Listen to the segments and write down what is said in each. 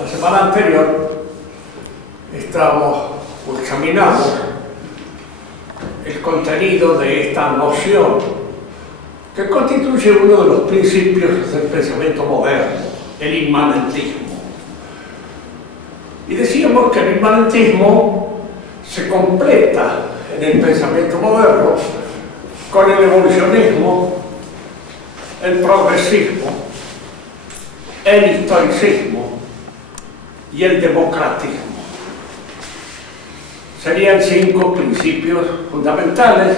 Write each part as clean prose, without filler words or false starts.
La semana anterior examinamos el contenido de esta noción que constituye uno de los principios del pensamiento moderno, el inmanentismo. Y decíamos que el inmanentismo se completa en el pensamiento moderno con el evolucionismo, el progresismo, el historicismo y el democratismo. Serían 5 principios fundamentales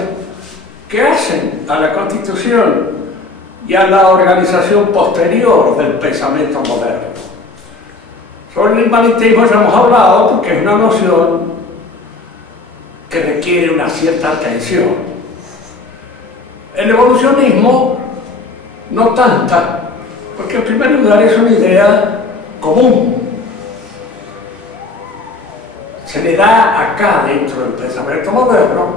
que hacen a la constitución y a la organización posterior del pensamiento moderno. Sobre el inmanentismo ya hemos hablado porque es una noción que requiere una cierta atención. El evolucionismo no tanta, porque en primer lugar es una idea común. Se le da acá, dentro del pensamiento moderno,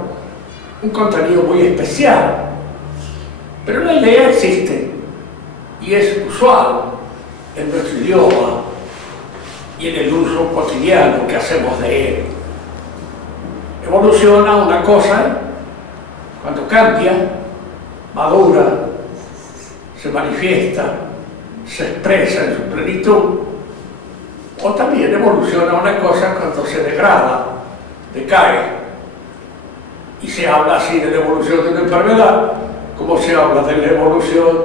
un contenido muy especial. Pero la idea existe y es usual en nuestro idioma y en el uso cotidiano que hacemos de él. Evoluciona una cosa cuando cambia, madura, se manifiesta, se expresa en su plenitud, o también evoluciona una cosa cuando se degrada, decae, y se habla así de la evolución de una enfermedad como se habla de la evolución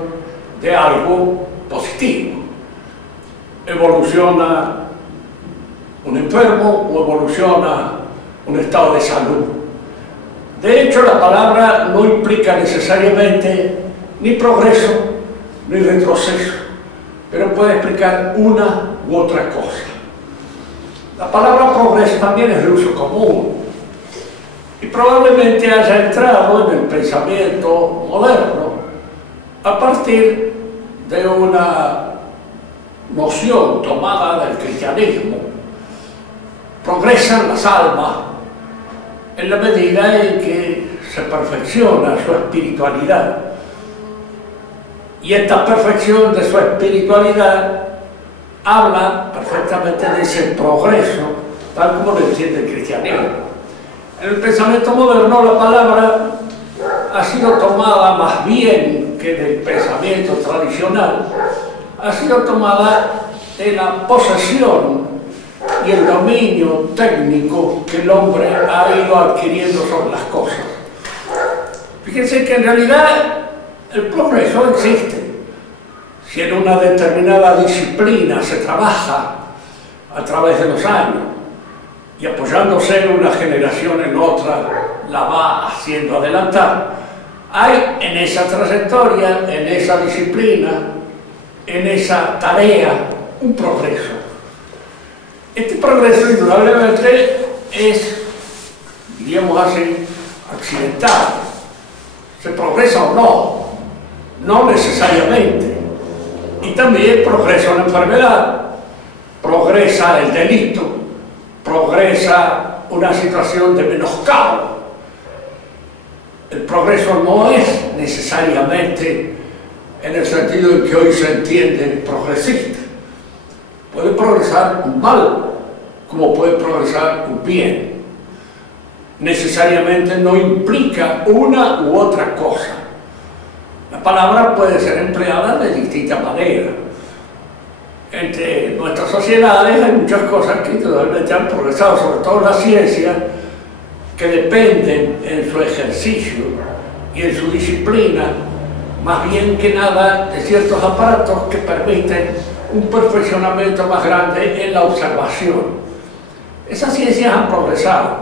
de algo positivo. Evoluciona un enfermo o evoluciona un estado de salud. De hecho, la palabra no implica necesariamente ni progreso ni retroceso, pero puede explicar una u otra cosa. La palabra progreso también es de uso común y probablemente haya entrado en el pensamiento moderno a partir de una noción tomada del cristianismo. Progresan las almas en la medida en que se perfecciona su espiritualidad. Y esta perfección de su espiritualidad habla perfectamente de ese progreso, tal como lo entiende el cristianismo. En el pensamiento moderno la palabra ha sido tomada más bien que del pensamiento tradicional, ha sido tomada de la posesión y el dominio técnico que el hombre ha ido adquiriendo sobre las cosas. Fíjense que en realidad el progreso existe. Si en una determinada disciplina se trabaja a través de los años y apoyándose una generación en otra la va haciendo adelantar, hay en esa trayectoria, en esa disciplina, en esa tarea, un progreso. Este progreso indudablemente es, diríamos así, accidental. ¿Se progresa o no? No necesariamente. Y también progresa una enfermedad, progresa el delito, progresa una situación de menoscabo. El progreso no es necesariamente en el sentido en que hoy se entiende progresista. Puede progresar un mal, como puede progresar un bien. Necesariamente no implica una u otra cosa. La palabra puede ser empleada de distintas maneras. Entre nuestras sociedades hay muchas cosas que indudablemente han progresado, sobre todo la ciencia, que dependen en su ejercicio y en su disciplina, más bien que nada de ciertos aparatos que permiten un perfeccionamiento más grande en la observación. Esas ciencias han progresado.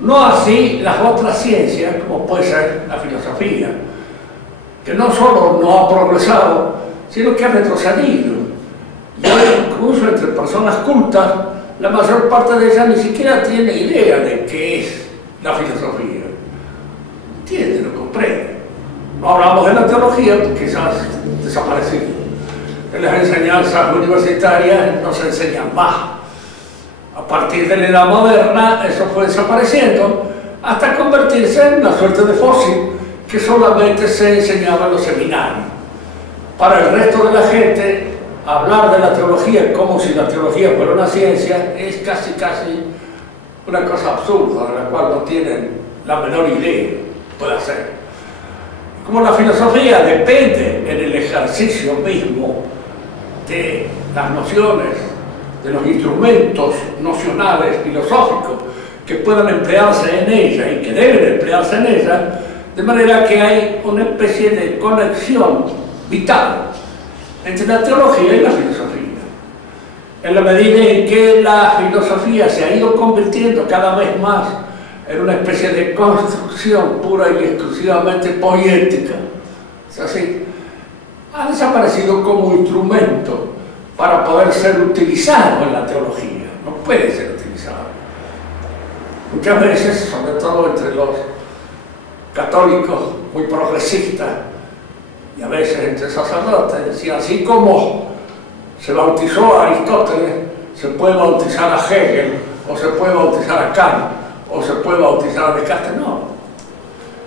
No así las otras ciencias, como puede ser la filosofía, que no solo no ha progresado, sino que ha retrocedido. Y hoy, incluso entre personas cultas, la mayor parte de ellas ni siquiera tiene idea de qué es la filosofía. Entiende, lo comprende. No hablamos de la teología, porque quizás desaparecido. En las enseñanzas universitarias no se enseñan más. A partir de la edad moderna, eso fue desapareciendo, hasta convertirse en una suerte de fósil que solamente se enseñaba en los seminarios. Para el resto de la gente, hablar de la teología como si la teología fuera una ciencia es casi una cosa absurda, de la cual no tienen la menor idea. Puede ser. Como la filosofía depende en el ejercicio mismo de las nociones, de los instrumentos nocionales, filosóficos, que puedan emplearse en ella y que deben emplearse en ella, de manera que hay una especie de conexión vital entre la teología y la filosofía. En la medida en que la filosofía se ha ido convirtiendo cada vez más en una especie de construcción pura y exclusivamente poética, es así, ha desaparecido como instrumento para poder ser utilizado en la teología. No puede ser utilizado. Muchas veces, sobre todo entre los católicos muy progresistas y a veces entre sacerdotes, decía, así como se bautizó a Aristóteles, se puede bautizar a Hegel, o se puede bautizar a Kant, o se puede bautizar a Descartes. No,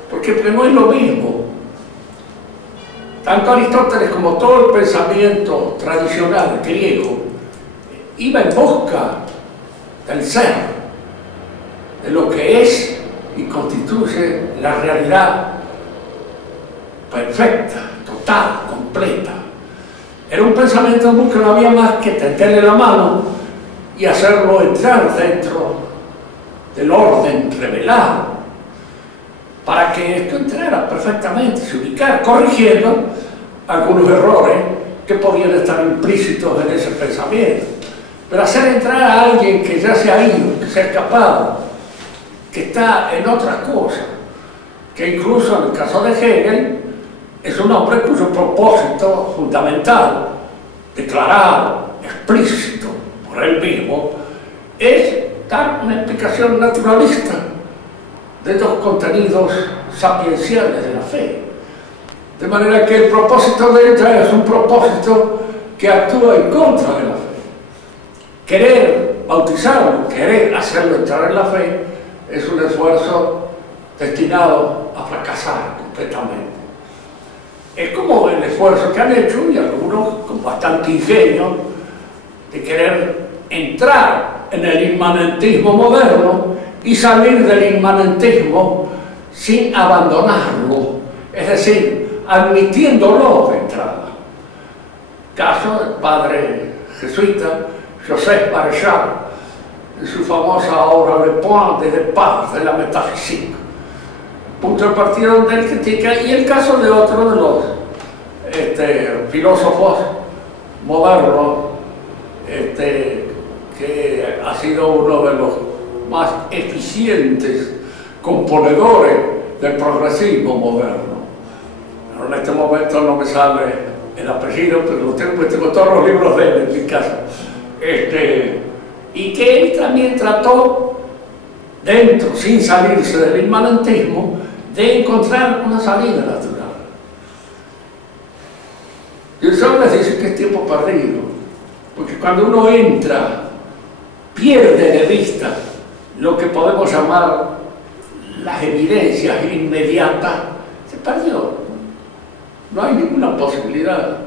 porque no es lo mismo. Tanto Aristóteles como todo el pensamiento tradicional griego iba en busca del ser, de lo que es y constituye la realidad perfecta, total, completa. Era un pensamiento en que no había más que tenderle la mano y hacerlo entrar dentro del orden revelado, para que esto entrara perfectamente, se ubicara, corrigiendo algunos errores que podían estar implícitos en ese pensamiento. Pero hacer entrar a alguien que ya se ha ido, que se ha escapado, que está en otras cosas, que incluso en el caso de Hegel es un hombre cuyo propósito fundamental, declarado, explícito por él mismo, es dar una explicación naturalista de los contenidos sapienciales de la fe. De manera que el propósito de ella es un propósito que actúa en contra de la fe. Querer bautizarlo, querer hacerlo entrar en la fe, es un esfuerzo destinado a fracasar completamente. Es como el esfuerzo que han hecho, y algunos con bastante ingenio, de querer entrar en el inmanentismo moderno y salir del inmanentismo sin abandonarlo, es decir, admitiéndolo de entrada. Caso del padre jesuita Joseph Barechal, en su famosa obra Le Point de départ de la metafísica, punto de partida donde él critica, y el caso de otro de los filósofos modernos, que ha sido uno de los más eficientes componedores del progresismo moderno. Pero en este momento no me sale el apellido, pero lo tengo todos los libros de él en mi casa. Y que él también trató, dentro, sin salirse del inmanentismo, de encontrar una salida natural. Y eso les dice que es tiempo perdido, porque cuando uno entra, pierde de vista lo que podemos llamar las evidencias inmediatas, se perdió. No hay ninguna posibilidad.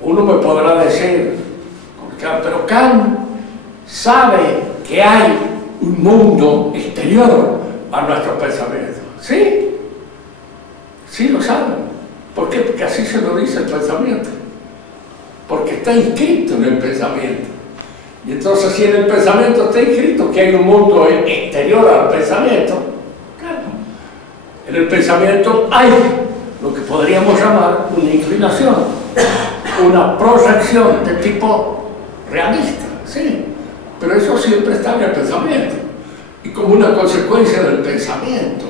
Uno me podrá decir, pero Kant sabe que hay un mundo exterior a nuestro pensamiento. ¿Sí? Sí lo saben. ¿Por qué? Porque así se lo dice el pensamiento. Porque está inscrito en el pensamiento. Y entonces, si en el pensamiento está inscrito que hay un mundo exterior al pensamiento, claro, en el pensamiento hay lo que podríamos llamar una inclinación, una proyección de tipo realista, sí, pero eso siempre está en el pensamiento y como una consecuencia del pensamiento.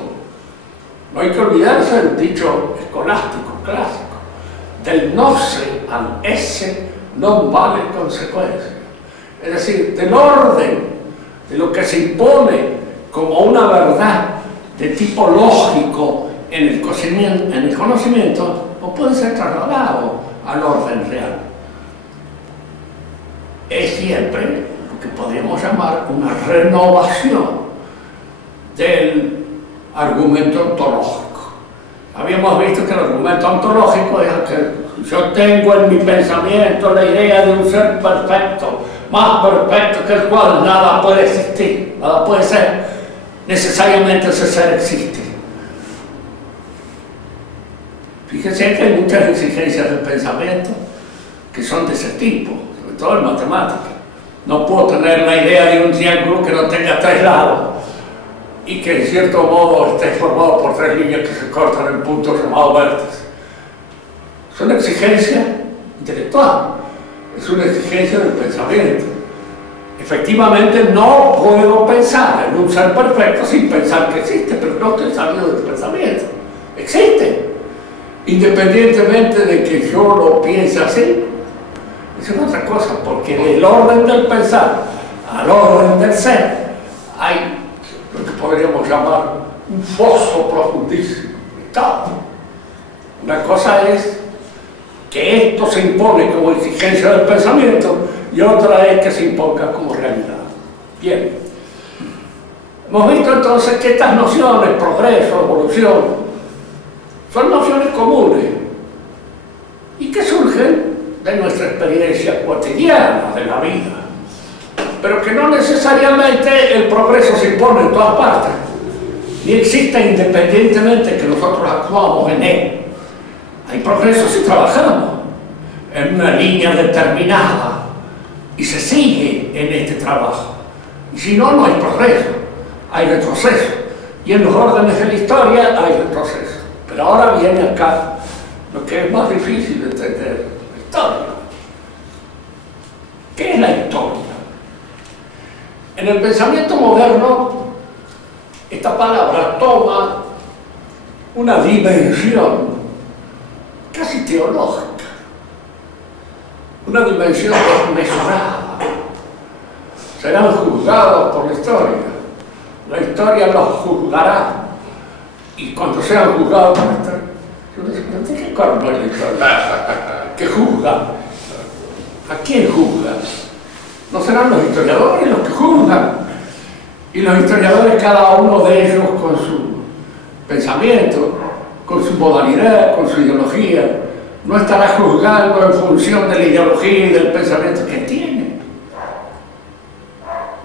No hay que olvidarse del dicho escolástico, clásico, del noce al esse non vale consecuencia. Es decir, del orden, de lo que se impone como una verdad de tipo lógico en el conocimiento, no puede ser trasladado al orden real. Es siempre lo que podríamos llamar una renovación del argumento ontológico. Habíamos visto que el argumento ontológico es que yo tengo en mi pensamiento la idea de un ser perfecto, más perfecto que el cual nada puede existir, nada puede ser. Necesariamente ese ser existe. Fíjense que hay muchas exigencias del pensamiento que son de ese tipo, sobre todo en matemáticas. No puedo tener la idea de un triángulo que no tenga 3 lados y que en cierto modo esté formado por 3 líneas que se cortan en puntos llamados vértices. Es una exigencia intelectual, es una exigencia del pensamiento. Efectivamente no puedo pensar en un ser perfecto sin pensar que existe, pero no estoy saliendo del pensamiento. Existe. Independientemente de que yo lo piense así, es otra cosa, porque del orden del pensar al orden del ser hay lo que podríamos llamar un foso profundísimo. Una cosa es que esto se impone como exigencia del pensamiento y otra es que se imponga como realidad. Bien, hemos visto entonces que estas nociones, progreso, evolución, son nociones comunes y que surgen de nuestra experiencia cotidiana de la vida, pero que no necesariamente el progreso se impone en todas partes, ni existe independientemente que nosotros actuamos en él. Hay progreso si trabajamos en una línea determinada y se sigue en este trabajo, y si no, no hay progreso, hay retroceso, y en los órdenes de la historia hay retroceso. Pero ahora viene acá lo que es más difícil de entender: la historia. ¿Qué es la historia? En el pensamiento moderno, esta palabra toma una dimensión casi teológica, una dimensión desmesurada. Serán juzgados por la historia los juzgará, y cuando sean juzgados por la historia, yo les digo, ¿de qué corno es la historia? ¿Qué juzga? ¿A quién juzga? ¿No serán los historiadores los que juzgan? Y los historiadores, cada uno de ellos con su pensamiento, con su modalidad, con su ideología, no estará juzgando en función de la ideología y del pensamiento que tiene.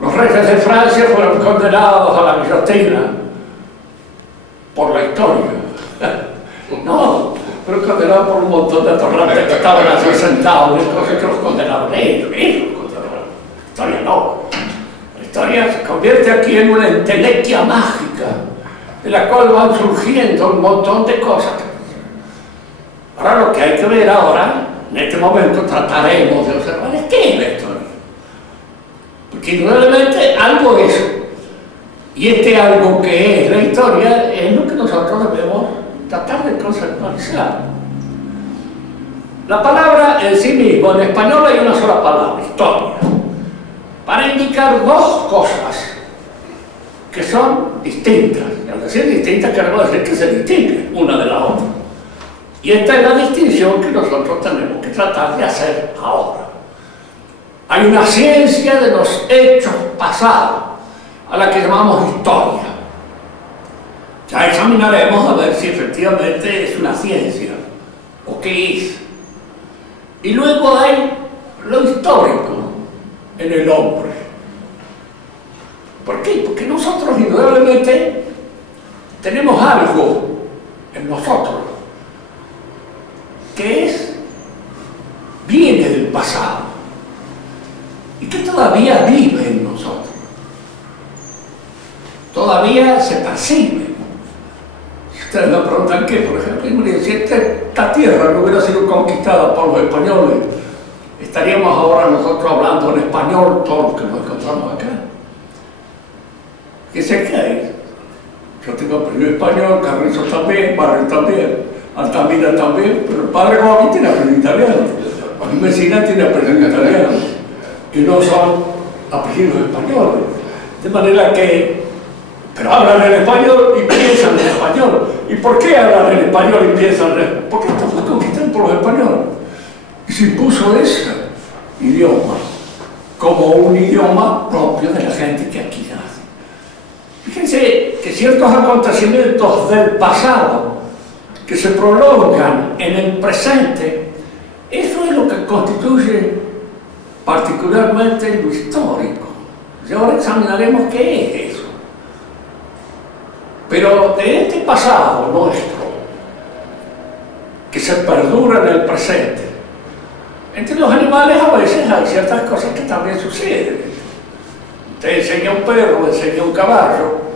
Los reyes de Francia fueron condenados a la guillotina por la historia. No, fueron condenados por un montón de atorrantes que estaban así sentados, entonces que los condenaron ellos los condenaron. La historia no. La historia se convierte aquí en una entelequia mágica, de la cual van surgiendo un montón de cosas. Ahora lo que hay que ver ahora, en este momento trataremos de observar, es qué es la historia. Porque indudablemente algo es, y este algo que es la historia es lo que nosotros debemos tratar de conceptualizar. La palabra en sí misma, en español hay una sola palabra, historia, para indicar dos cosas que son distintas. Y al decir distintas queremos decir que se distinguen una de la otra. Y esta es la distinción que nosotros tenemos que tratar de hacer ahora. Hay una ciencia de los hechos pasados, a la que llamamos historia. Ya examinaremos a ver si efectivamente es una ciencia o qué es. Y luego hay lo histórico en el hombre. ¿Por qué? Porque nosotros indudablemente tenemos algo en nosotros que viene del pasado y que todavía vive en nosotros. Todavía se percibe. Si ustedes me preguntan qué, por ejemplo, si esta tierra no hubiera sido conquistada por los españoles, estaríamos ahora nosotros hablando en español todos los que nos encontramos acá. ¿Qué sé qué hay? Yo tengo apellido español, Carrizo también, Barrio también, Altamira también, pero el padre Gobi tiene apellido italiano, mi vecina tiene apellido italiano, y no son apellidos españoles. De manera que, pero hablan en español y piensan en español. ¿Y por qué hablan en español y piensan en español? Porque esto fue conquistado por los españoles. Y se impuso ese idioma como un idioma propio de la gente que aquí nace. Fíjense que ciertos acontecimientos del pasado que se prolongan en el presente, eso es lo que constituye particularmente lo histórico. Y ahora examinaremos qué es eso. Pero de este pasado nuestro, que se perdura en el presente, entre los animales a veces hay ciertas cosas que también suceden. Usted enseña a un perro, le enseña a un caballo,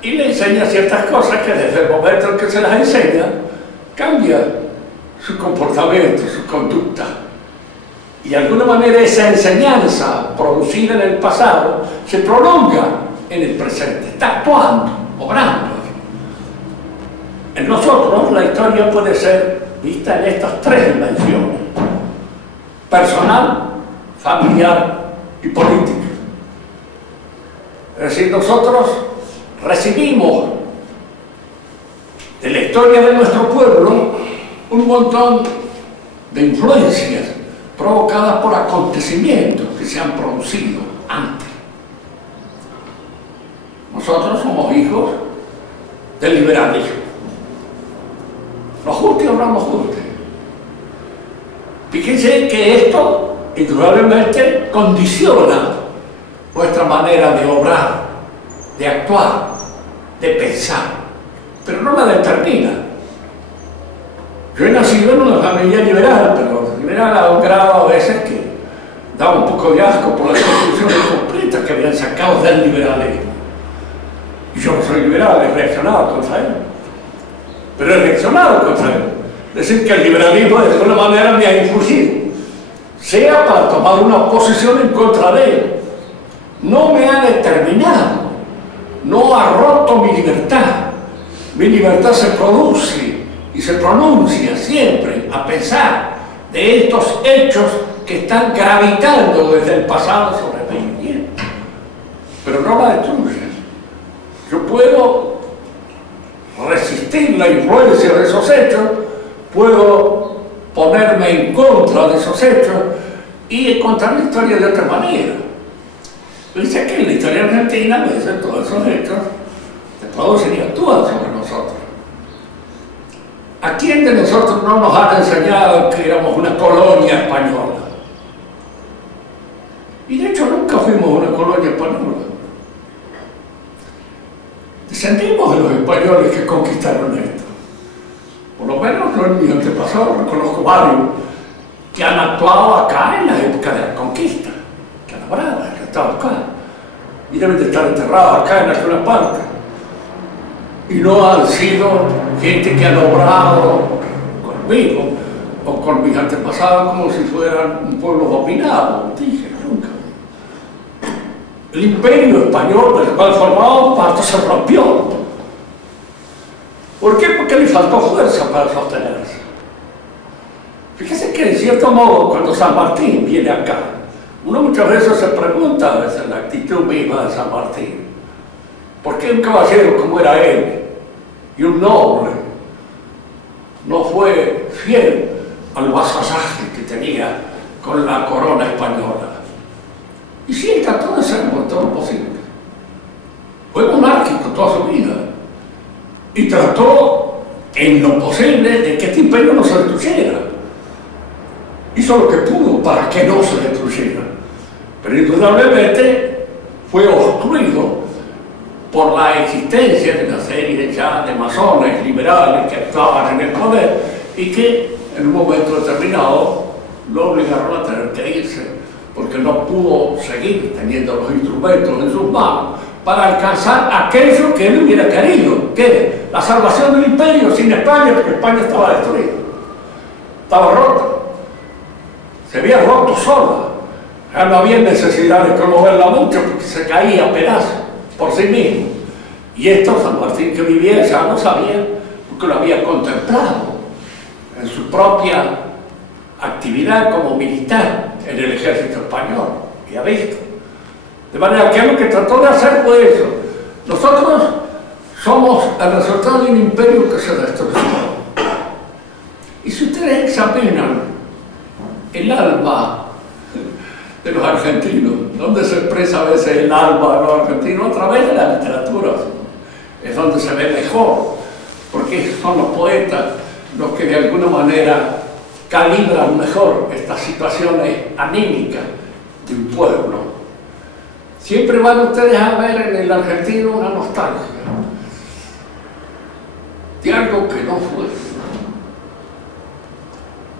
y le enseña ciertas cosas que desde el momento en que se las enseña, cambia su comportamiento, su conducta. Y de alguna manera esa enseñanza producida en el pasado se prolonga en el presente, está actuando, obrando. En nosotros la historia puede ser vista en estas tres dimensiones: personal, familiar y política. Es decir, nosotros recibimos de la historia de nuestro pueblo un montón de influencias provocadas por acontecimientos que se han producido antes. Nosotros somos hijos del liberalismo. Nos guste o no nos guste. Fíjense que esto indudablemente condiciona nuestra manera de obrar, de actuar, de pensar, pero no la determina. Yo he nacido en una familia liberal, pero liberal a un grado a veces que daba un poco de asco por las conclusiones completas que habían sacado del liberalismo. Y yo no soy liberal, he reaccionado contra él. Pero he reaccionado contra él. Es decir, que el liberalismo de alguna manera me ha influido, sea para tomar una posición en contra de él. No me ha determinado, no ha roto mi libertad. Mi libertad se produce y se pronuncia siempre a pesar de estos hechos que están gravitando desde el pasado sobre mí. Pero no la destruyen. Yo puedo resistir la influencia de esos hechos, puedo ponerme en contra de esos hechos y contar la historia de otra manera. Dice que en la historia argentina a veces todos esos hechos se producen y actúan sobre nosotros. ¿A quién de nosotros no nos han enseñado que éramos una colonia española? Y de hecho nunca fuimos una colonia española. Descendimos de los españoles que conquistaron esto. Por lo menos no en mis antepasados, reconozco varios que han actuado acá en la época de la conquista, que han obrado, que han estado acá. Y deben de estar enterrados acá en alguna parte. Y no han sido gente que han obrado conmigo o con mis antepasados como si fueran un pueblo dominado, dije, nunca. El imperio español del cual formábamos parte se rompió. ¿Por qué? Porque le faltó fuerza para sostenerse. Fíjese que en cierto modo cuando San Martín viene acá, uno muchas veces se pregunta a veces la actitud misma de San Martín. ¿Por qué un caballero como era él y un noble no fue fiel al vasallaje que tenía con la corona española? Y sí, él trató de hacer todo lo posible. Fue monárquico toda su vida y trató en lo posible de que este imperio no se destruyera. Hizo lo que pudo para que no se destruyera, pero indudablemente fue obstruido por la existencia de una serie ya de masones liberales que actuaban en el poder y que en un momento determinado lo obligaron a tener que irse porque no pudo seguir teniendo los instrumentos en sus manos para alcanzar aquello que él hubiera querido, que la salvación del imperio sin España, porque España estaba destruida, estaba rota, se había roto sola, ya no había necesidad de conmoverla mucho porque se caía a pedazos por sí mismo. Y esto San Martín que vivía ya no sabía porque lo había contemplado en su propia actividad como militar en el ejército español, y ha visto. De manera que lo que trató de hacer fue eso. Nosotros somos el resultado de un imperio que se destruyó. Y si ustedes examinan el alma de los argentinos, donde se expresa a veces el alma de los argentinos, a través de la literatura, es donde se ve mejor porque son los poetas los que de alguna manera calibran mejor estas situaciones anímicas de un pueblo. Siempre van ustedes a ver en el argentino una nostalgia de algo que no fue,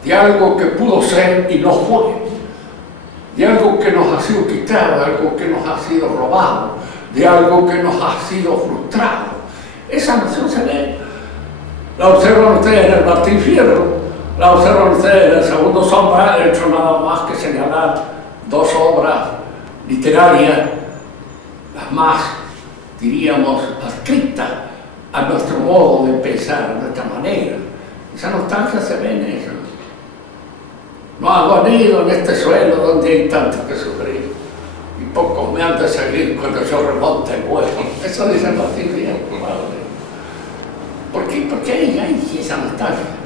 de algo que pudo ser y no fue, de algo que nos ha sido quitado, de algo que nos ha sido robado, de algo que nos ha sido frustrado. Esa noción se ve, la observan ustedes en el Martín Fierro, la observan ustedes en el Segundo Sombra. He hecho nada más que señalar dos obras literarias, las más, diríamos, adscritas a nuestro modo de pensar, a nuestra manera. Esa nostalgia se ve en eso. No hago nido en este suelo donde hay tanto que sufrir, y pocos me han de seguir cuando yo remonte el vuelo. Eso dice Martín Fierro. ¿Por qué? Porque hay esa nostalgia.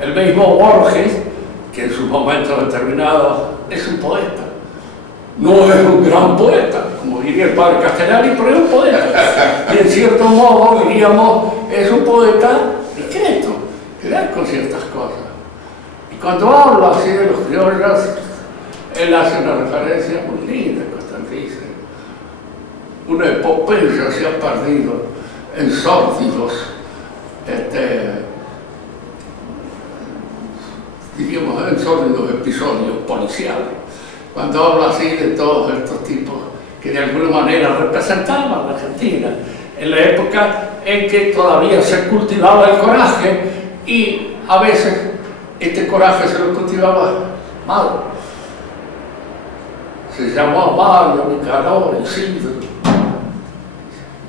El mismo Borges, que en sus momentos determinados es un poeta. No es un gran poeta, como diría el padre Castellani, pero es un poeta. Y en cierto modo, diríamos, es un poeta discreto, que da con ciertas cosas. Y cuando habla así de los criollos, él hace una referencia muy linda, cuando dice: una epopeya se ha perdido en sórdidos, diríamos, en sórdidos episodios policiales. Cuando habla así de todos estos tipos que de alguna manera representaban a la Argentina en la época en que todavía se cultivaba el coraje, y a veces este coraje se lo cultivaba mal. Se llamó Mario Nicanor Isidro,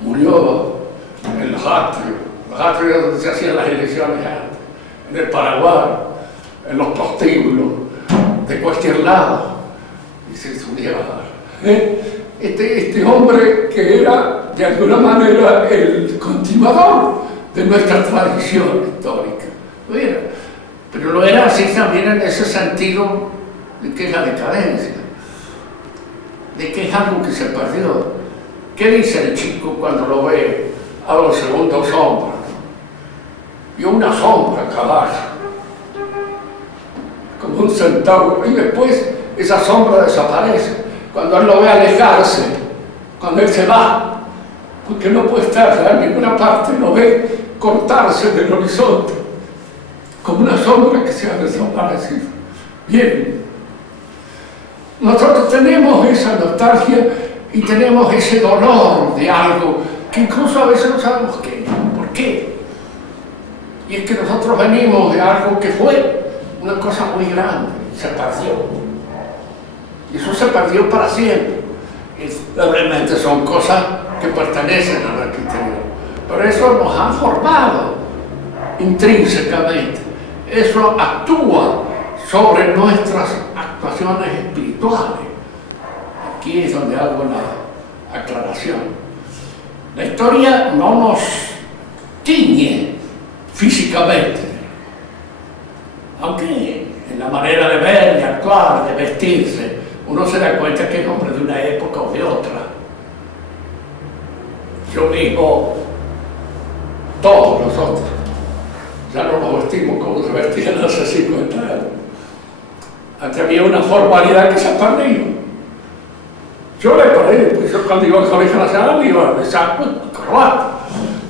murió en los atrios donde se hacían las elecciones antes, en el Paraguay, en los prostíbulos, de cualquier lado. Y se estudiaba. Este hombre que era de alguna manera el continuador de nuestra tradición histórica. Lo era. Pero lo era así también en ese sentido de que es la decadencia, de que es algo que se perdió. ¿Qué dice el chico cuando lo ve a los segundos sombras? Vio una sombra, caballo, como un centauro, y después esa sombra desaparece. Cuando él lo ve alejarse, cuando él se va, porque no puede estar en ninguna parte, lo ve cortarse del horizonte, como una sombra que se ha desaparecido. Bien, nosotros tenemos esa nostalgia y tenemos ese dolor de algo que incluso a veces no sabemos qué, por qué. Y es que nosotros venimos de algo que fue una cosa muy grande, se perdió. Y eso se perdió para siempre. Y realmente son cosas que pertenecen a la arquitectura. Pero eso nos ha formado intrínsecamente. Eso actúa sobre nuestras actuaciones espirituales. Aquí es donde hago la aclaración. La historia no nos tiñe físicamente, aunque en la manera de ver, de actuar, de vestirse, uno se da cuenta que es hombre de una época o de otra. Yo mismo, todos nosotros, ya no nos vestimos como se vestían hace 50 años. Antes había una formalidad que se ha perdido. Yo la he perdido, pues yo cuando iba al Colegio Nacional iba de saco y corbata,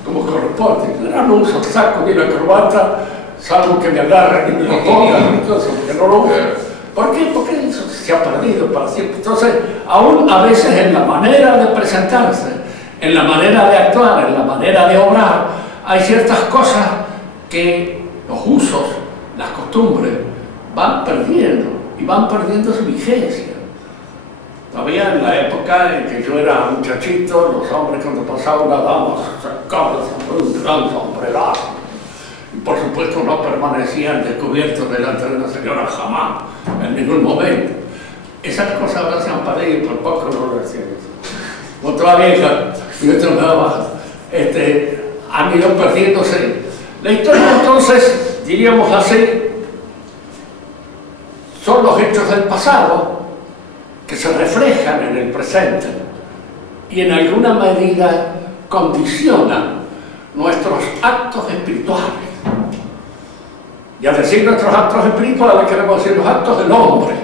como corresponde. Yo no uso el saco ni la corbata, salvo que me agarren y me lo pongan, entonces, porque no lo veo. ¿Por qué? Porque eso se ha perdido para siempre. Entonces, aún a veces en la manera de presentarse, en la manera de actuar, en la manera de obrar, hay ciertas cosas que los usos, las costumbres, van perdiendo, y van perdiendo su vigencia. Todavía en la época en que yo era muchachito, los hombres cuando pasaba una dama se sacaban un gran sombrerazo. Y por supuesto no permanecían descubiertos delante de una señora jamás, en ningún momento. Esas cosas ahora se han perdido y por poco no lo decían. Otra vieja y otra nueva han ido perdiéndose. La historia entonces, diríamos así, son los hechos del pasado que se reflejan en el presente y en alguna medida condicionan nuestros actos espirituales. Y al decir nuestros actos espirituales queremos decir los actos del hombre.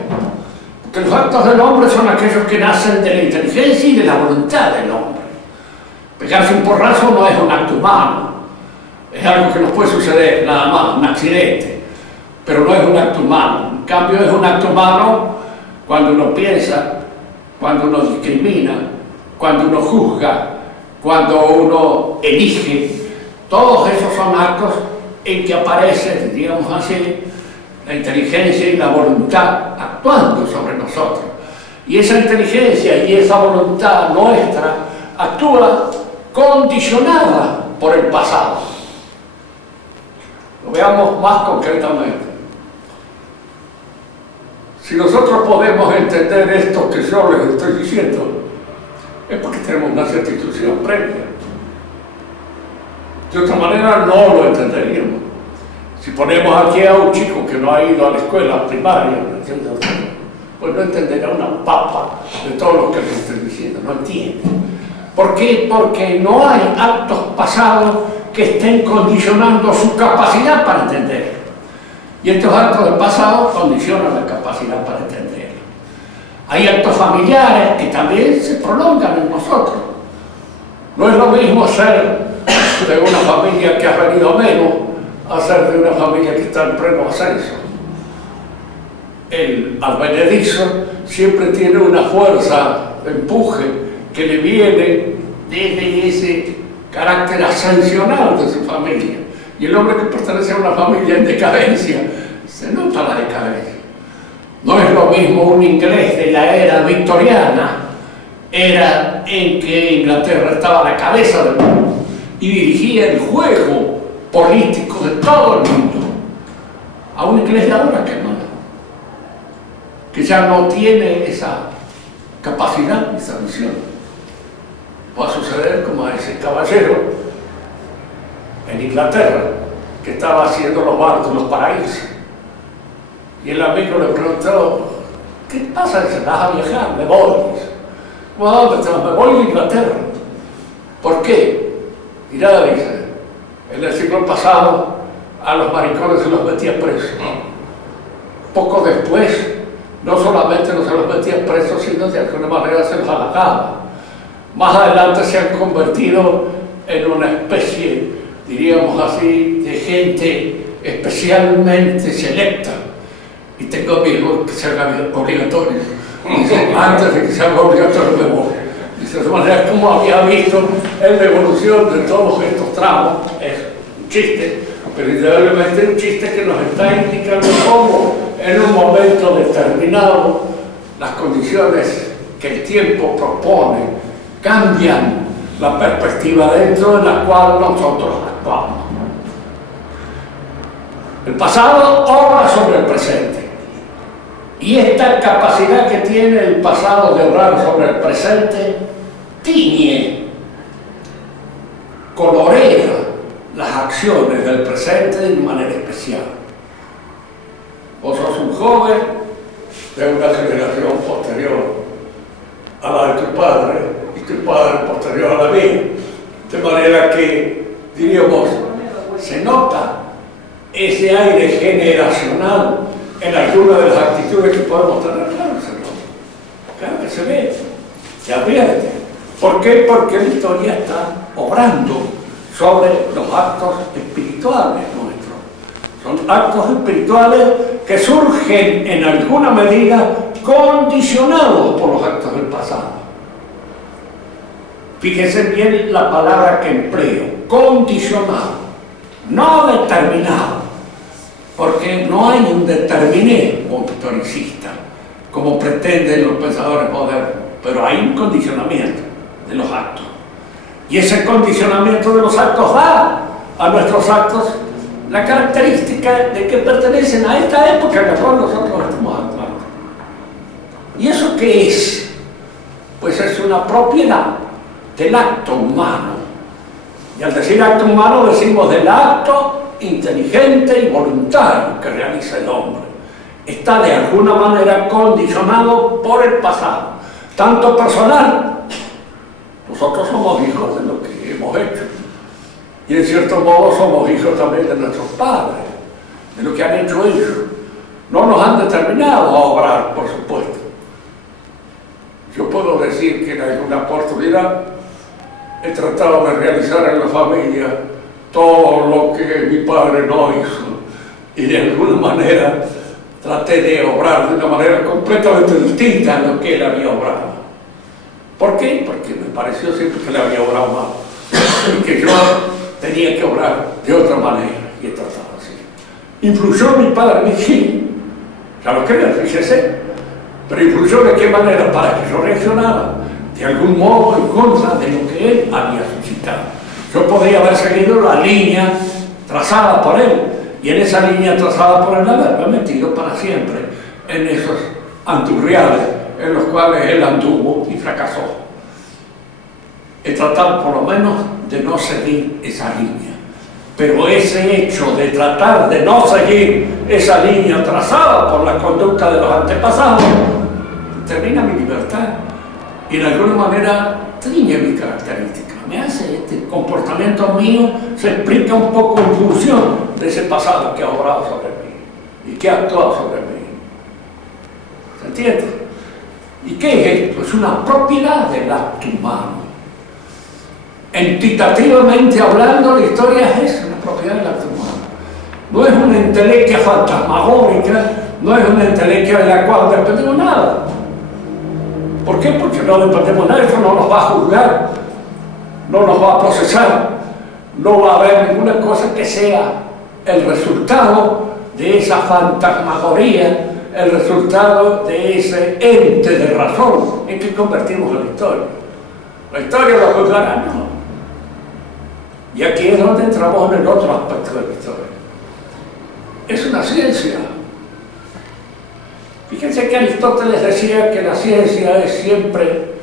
Porque los actos del hombre son aquellos que nacen de la inteligencia y de la voluntad del hombre. Pegarse un porrazo no es un acto humano. Es algo que nos puede suceder nada más, un accidente. Pero no es un acto humano. En cambio es un acto humano cuando uno piensa, cuando uno discrimina, cuando uno juzga, cuando uno elige. Todos esos son actos en que aparece, digamos así, la inteligencia y la voluntad actuando sobre nosotros. Y esa inteligencia y esa voluntad nuestra actúa condicionada por el pasado. Lo veamos más concretamente. Si nosotros podemos entender esto que yo les estoy diciendo, es porque tenemos una cierta instrucción previa. De otra manera no lo entenderíamos. Si ponemos aquí a un chico que no ha ido a la escuela primaria, pues no entenderá una papa de todo lo que les estoy diciendo, no entiende. ¿Por qué? Porque no hay actos pasados que estén condicionando su capacidad para entender. Y estos actos del pasado condicionan la capacidad para entender. Hay actos familiares que también se prolongan en nosotros. No es lo mismo ser de una familia que ha venido menos a ser de una familia que está en pleno ascenso. El advenedizo siempre tiene una fuerza de empuje que le viene desde ese carácter ascensional de su familia. Y el hombre que pertenece a una familia en decadencia, se nota la decadencia. No es lo mismo un inglés de la era victoriana, era en que Inglaterra estaba a la cabeza del mundo y dirigía el juego político de todo el mundo, a un inglés de ahora que ya no tiene esa capacidad, esa visión. Va a suceder como a ese caballero en Inglaterra que estaba haciendo los barcos, los paraísos, y el amigo le preguntó: ¿qué pasa? Dice: vas a viajar, me voy. ¿Cómo a dónde te vas? Me voy a Inglaterra. ¿Por qué? Mirá, dice, en el siglo pasado a los maricones se los metía presos. Poco después, no solamente no se los metía presos, sino de alguna manera se los halagaba. Más adelante se han convertido en una especie, diríamos así, de gente especialmente selecta. Y tengo amigos que se hagan obligatorios. Antes de que se haga obligatorio me voy. De esa manera, como había visto en la evolución de todos estos tramos, es un chiste, pero indudablemente un chiste que nos está indicando cómo en un momento determinado las condiciones que el tiempo propone cambian la perspectiva dentro de la cual nosotros actuamos. El pasado obra sobre el presente. Y esta capacidad que tiene el pasado de obrar sobre el presente tiñe, colorea las acciones del presente de manera especial. Vos sos un joven de una generación posterior a la de tu padre y tu padre posterior a la mía, de manera que, diríamos, se nota ese aire generacional en alguna de las actitudes que podemos tener. Claro que se ve, se advierte. ¿Por qué? Porque la historia está obrando sobre los actos espirituales nuestros. Son actos espirituales que surgen en alguna medida condicionados por los actos del pasado. Fíjense bien la palabra que empleo: condicionado, no determinado. Porque no hay un determinismo historicista, como pretenden los pensadores modernos, pero hay un condicionamiento de los actos. Y ese condicionamiento de los actos da a nuestros actos la característica de que pertenecen a esta época en la cual nosotros estamos actuando. ¿Y eso qué es? Pues es una propiedad del acto humano. Y al decir acto humano decimos del acto inteligente y voluntario que realiza el hombre. Está de alguna manera condicionado por el pasado, tanto personal. Nosotros somos hijos de lo que hemos hecho, Y en cierto modo somos hijos también de nuestros padres, de lo que han hecho ellos. No nos han determinado a obrar, por supuesto. Yo puedo decir que en alguna oportunidad he tratado de realizar en la familia todo lo que mi padre no hizo. Y de alguna manera traté de obrar de una manera completamente distinta a lo que él había obrado. ¿Por qué? Porque me pareció siempre que le había obrado mal. Y que yo tenía que obrar de otra manera. Y he tratado así. ¿Influyó mi padre en mí? Ya lo creo, fíjese. Pero influyó de qué manera para que yo reaccionara de algún modo en contra de lo que él había suscitado. Yo podría haber seguido la línea trazada por él, y en esa línea trazada por él haberme metido para siempre en esos andurriales en los cuales él anduvo y fracasó. He tratado por lo menos de no seguir esa línea, pero ese hecho de tratar de no seguir esa línea trazada por la conducta de los antepasados determina mi libertad y de alguna manera tiñe mi característica. Me hace este comportamiento mío, se explica un poco en función de ese pasado que ha obrado sobre mí y que ha actuado sobre mí. ¿Se entiende? ¿Y qué es esto? Es una propiedad del acto humano. Entitativamente hablando, la historia es una propiedad del acto humano. No es una entelequia fantasmagórica, no es una entelequia de la cual dependemos nada. ¿Por qué? Porque no dependemos nada, eso no nos va a juzgar, no nos va a procesar, no va a haber ninguna cosa que sea el resultado de esa fantasmagoría, el resultado de ese ente de razón en que convertimos la historia. La historia la juzgará, no. Y aquí es donde entramos en el otro aspecto de la historia. Es una ciencia. Fíjense que Aristóteles decía que la ciencia es siempre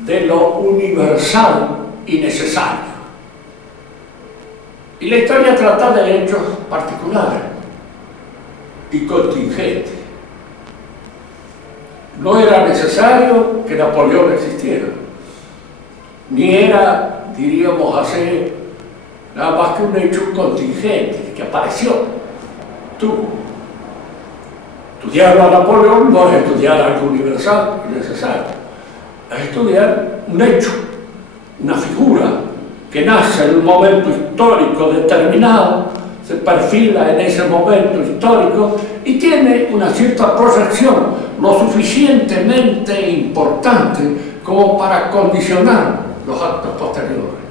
de lo universal y necesario. Y la historia trata de hechos particulares y contingentes. No era necesario que Napoleón existiera, ni era, diríamos así, nada más que un hecho contingente que apareció. Estudiar a Napoleón no es estudiar algo universal y necesario, es estudiar un hecho, una figura que nace en un momento histórico determinado, se perfila en ese momento histórico y tiene una cierta proyección lo suficientemente importante como para condicionar los actos posteriores.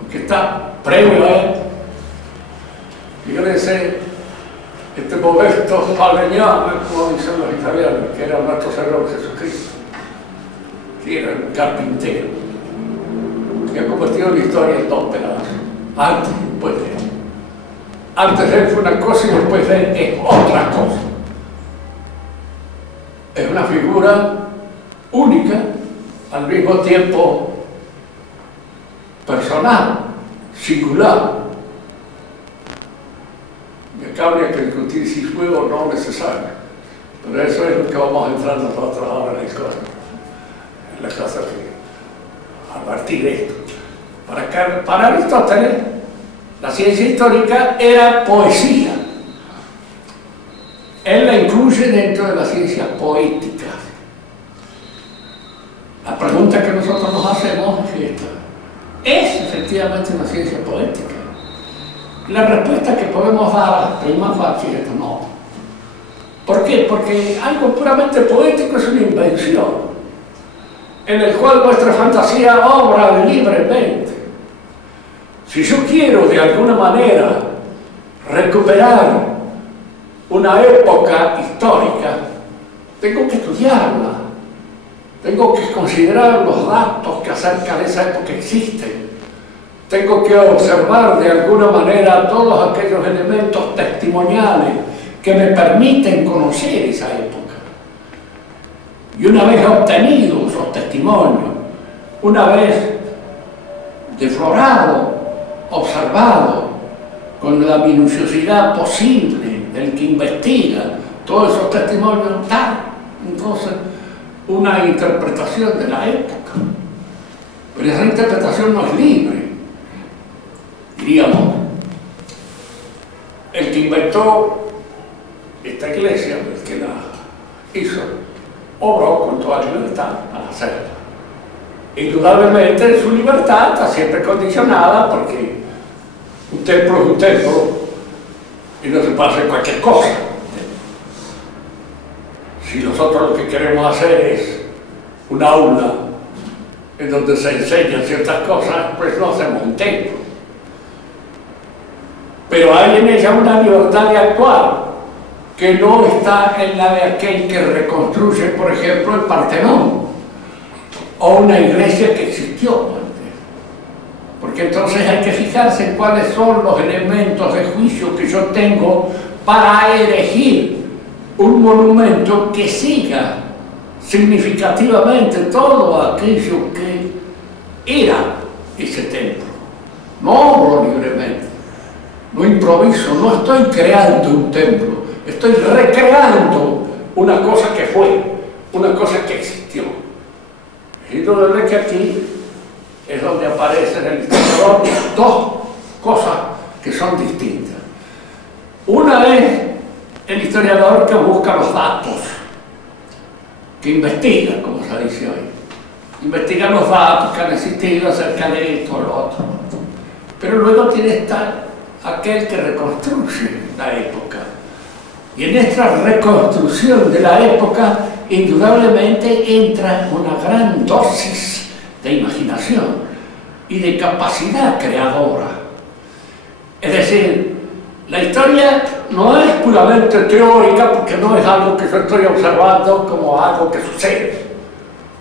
Lo que está previo a él, fíjense, este modesto falegname, como dicen los italianos, que era nuestro Señor Jesucristo, que era un carpintero, que ha convertido la historia en dos pedazos, antes y después de él. Antes de él fue una cosa y después de él es otra cosa. Es una figura única, al mismo tiempo personal, singular. Y acá habría que discutir si fue o no necesario. Pero eso es lo que vamos a entrar nosotros ahora en la clase a partir de esto. Para Aristóteles, la ciencia histórica era poesía. Él la incluye dentro de la ciencia poética. La pregunta que nosotros nos hacemos es esta: ¿es efectivamente una ciencia poética? La respuesta que podemos dar a la prima facie es no. ¿Por qué? Porque algo puramente poético es una invención en el cual nuestra fantasía obra libremente. Si yo quiero de alguna manera recuperar una época histórica, tengo que estudiarla, tengo que considerar los datos que acerca de esa época existen, tengo que observar de alguna manera todos aquellos elementos testimoniales que me permiten conocer esa época. Y una vez obtenido esos testimonios, una vez deflorado, observado, con la minuciosidad posible del que investiga todos esos testimonios, da entonces una interpretación de la época. Pero esa interpretación no es libre. diríamos, el que inventó esta iglesia, el que la hizo, obró con toda libertad para hacerla. Indudablemente su libertad está siempre condicionada porque un templo es un templo y no se puede hacer cualquier cosa. Si nosotros lo que queremos hacer es un aula en donde se enseñan ciertas cosas, pues no hacemos un templo. Pero hay en ella una libertad de actuar que no está en la de aquel que reconstruye, por ejemplo, el Partenón o una iglesia que existió antes. Porque entonces hay que fijarse en cuáles son los elementos de juicio que yo tengo para erigir un monumento que siga significativamente todo aquello que era ese templo. No obro libremente, no improviso, no estoy creando un templo, estoy recreando una cosa que fue, una cosa que existió. Y entonces que aquí es donde aparecen en el historiador dos cosas que son distintas. Una es el historiador que busca los datos, que investiga, como se dice hoy. Investiga los datos que han existido acerca de esto o lo otro. Pero luego tiene que estar aquel que reconstruye la época. Y en esta reconstrucción de la época, indudablemente entra una gran dosis de imaginación y de capacidad creadora. Es decir, la historia no es puramente teórica porque no es algo que yo estoy observando como algo que sucede.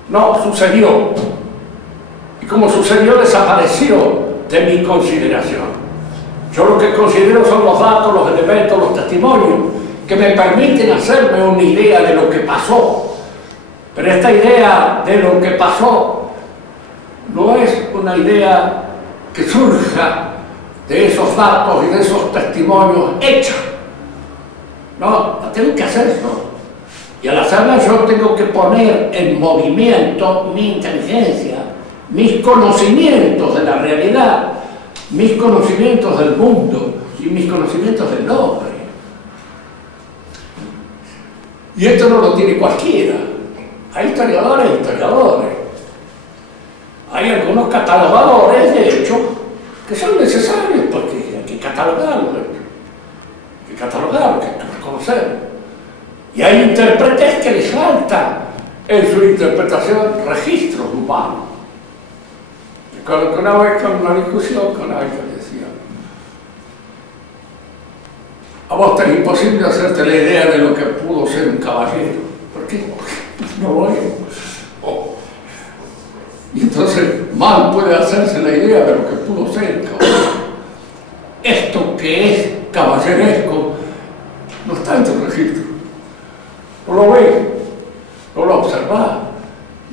No, sucedió. Y como sucedió, desapareció de mi consideración. Yo lo que considero son los datos, los elementos, los testimonios que me permiten hacerme una idea de lo que pasó. Pero esta idea de lo que pasó no es una idea que surja de esos datos y de esos testimonios hechos. No, la tengo que hacer yo. Y al hacerla yo tengo que poner en movimiento mi inteligencia, mis conocimientos de la realidad, mis conocimientos del mundo y mis conocimientos del hombre. Y esto no lo tiene cualquiera. Hay historiadores y historiadores. Hay algunos catalogadores, de hecho, que son necesarios porque hay que catalogarlo, hay que catalogarlo, hay que reconocerlo. Y hay intérpretes que les falta en su interpretación registros humanos. Recuerdo que una vez con una discusión con alguien decía: a vos te es imposible hacerte la idea de lo que pudo ser un caballero. ¿Por qué? Porque no lo es. Y entonces mal puede hacerse la idea de lo que pudo ser el caballero. Esto que es caballeresco no está en tu registro. No lo ves, no lo observas.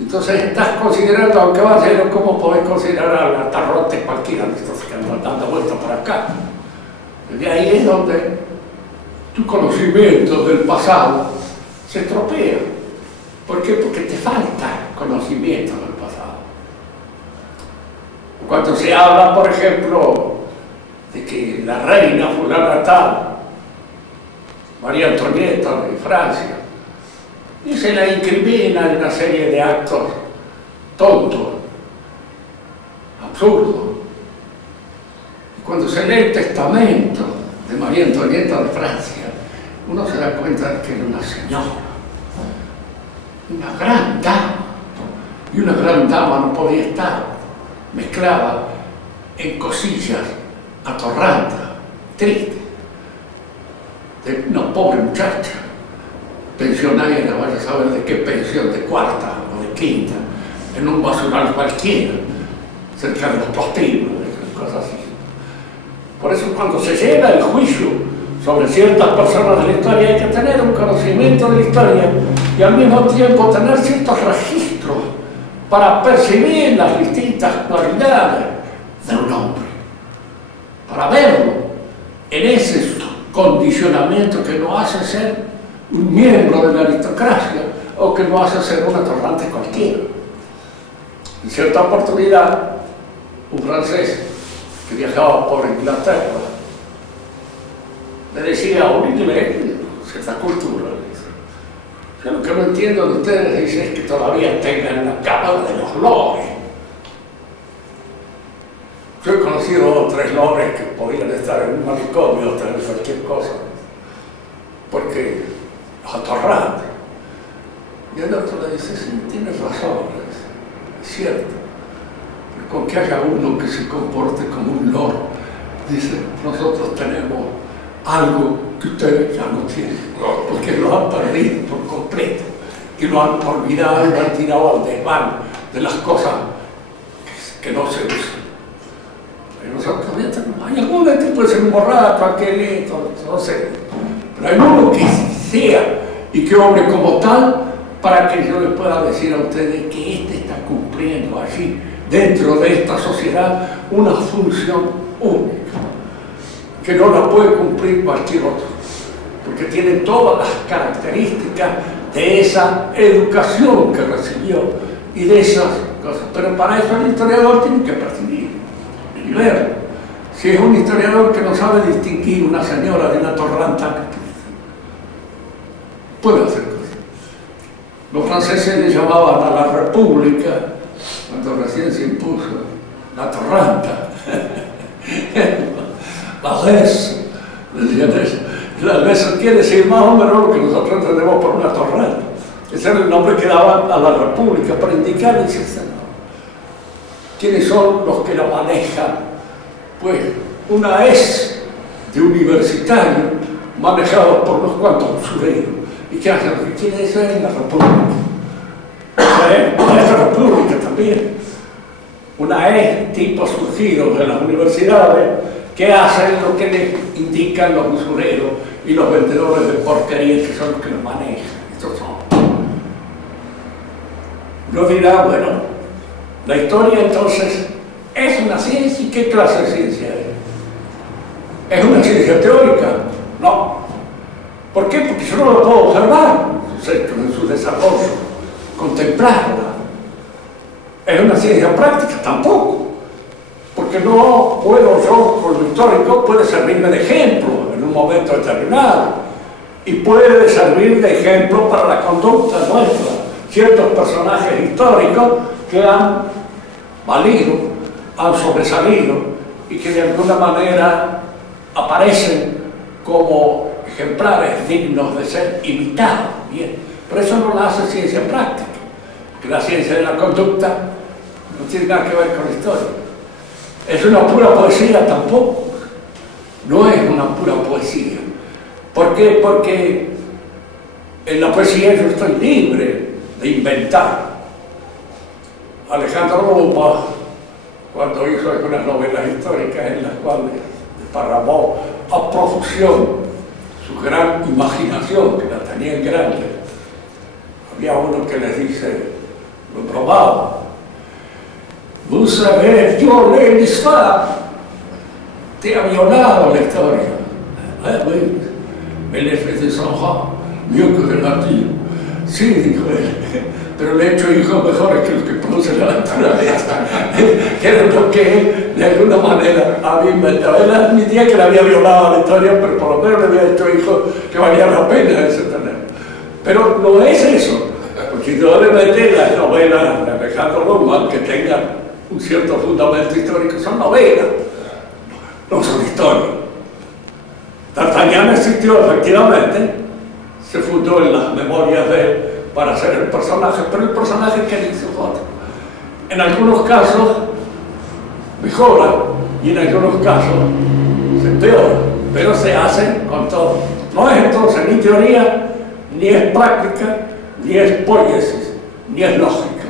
Entonces estás considerando a un caballero como podés considerar a un tarrote cualquiera de estos que andan dando vueltas por acá. Y ahí es donde tu conocimiento del pasado se estropea. ¿Por qué? Porque te falta conocimiento del pasado. Cuando se habla, por ejemplo, de que la reina fulana tal, María Antonieta de Francia, y se la incrimina en una serie de actos tontos, absurdos. Y cuando se lee el testamento de María Antonieta de Francia, uno se da cuenta de que era una señora, una gran dama, y una gran dama no podía estar mezclada en cosillas atorrantes, tristes, de una pobre muchacha pensionaria, vaya a saber de qué pensión, de cuarta o de quinta, en un basural cualquiera, cerca de los prostíbulos, cosas así. Por eso cuando se llega el juicio sobre ciertas personas de la historia hay que tener un conocimiento de la historia y al mismo tiempo tener ciertos registros para percibir las distintas cualidades de un hombre, para verlo en ese condicionamiento que lo hace ser un miembro de la aristocracia o que lo hace ser un atorrante cualquiera. En cierta oportunidad, un francés que viajaba por Inglaterra, me decía, un inglés, esa cultura. Yo lo que no entiendo de ustedes dice, es que todavía tengan la cámara de los lores. Yo he conocido 3 lores que podían estar en un manicomio o tal vez cualquier cosa, porque los atorrantes. Y el otro le dice, sí, tienes razón, es cierto. Pero con que haya uno que se comporte como un lord, dice, nosotros tenemos algo que ustedes ya no tienen, porque lo han perdido por completo y lo han olvidado y lo han tirado al desván de las cosas que no se usan. Y nosotros también tenemos, hay algunos que puede ser un borracho, aquelito, no sé, pero hay uno que sea y que obre como tal para que yo les pueda decir a ustedes que este está cumpliendo allí, dentro de esta sociedad, una función única, que no la puede cumplir cualquier otro, porque tiene todas las características de esa educación que recibió y de esas cosas. Pero para eso el historiador tiene que percibir y ver. Si es un historiador que no sabe distinguir una señora de una torranta, puede hacer cosas. Los franceses le llamaban a la república, cuando recién se impuso, la torranta. La res, decían eso. La res quiere decir más o menos lo que nosotros entendemos por una torrenta. Ese era el nombre que daban a la república para indicar quiénes son los que la manejan. Pues una es de universitario manejado por unos cuantos usureros. ¿Y qué hacen? ¿Qué quiere eso en la república? Esta república también. Una es tipo surgido de las universidades que hacen lo que les indican los usureros y los vendedores de porquería, que son los que los manejan. Estos son. Yo dirá, bueno, la historia entonces es una ciencia. ¿Y qué clase de ciencia es? ¿Es una ciencia teórica? No. ¿Por qué? Porque yo no lo puedo observar en su desarrollo, contemplarla. ¿Es una ciencia práctica? Tampoco. Porque no puedo yo, con lo histórico, puede servirme de ejemplo en un momento determinado. Y puede servir de ejemplo para la conducta nuestra. Ciertos personajes históricos que han valido, han sobresalido y que de alguna manera aparecen como ejemplares dignos de ser imitados. Bien, pero eso no la hace ciencia práctica, porque la ciencia de la conducta no tiene nada que ver con la historia. ¿Es una pura poesía? Tampoco. No es una pura poesía. ¿Por qué? Porque en la poesía yo estoy libre de inventar. Alejandro Dumas, cuando hizo algunas novelas históricas en las cuales desparramó a profusión su gran imaginación, que la tenía en grande, había uno que les dice, lo probaba, vous savez, violer l'histoire, te ha violado la historia. Oui, me le fait descendre, mieux que relativo. Sí, dijo él, pero le he hecho hijos mejores que los que produce la naturaleza, que era lo que él, de alguna manera, había inventado. Él admitía que le había violado la historia, pero por lo menos le había hecho hijos que valían la pena ese tener. Pero no es eso, porque indudablemente las novelas de Alejandro Dumas, que tengan un cierto fundamento histórico, son novelas, no son historias. D'Artagnan existió efectivamente, se fundó en las memorias de él para ser el personaje, pero el personaje que él hizo otro. En algunos casos mejora y en algunos casos se empeora, pero se hace con todo. No es entonces ni teoría, ni es práctica, ni es poiesis, ni es lógica.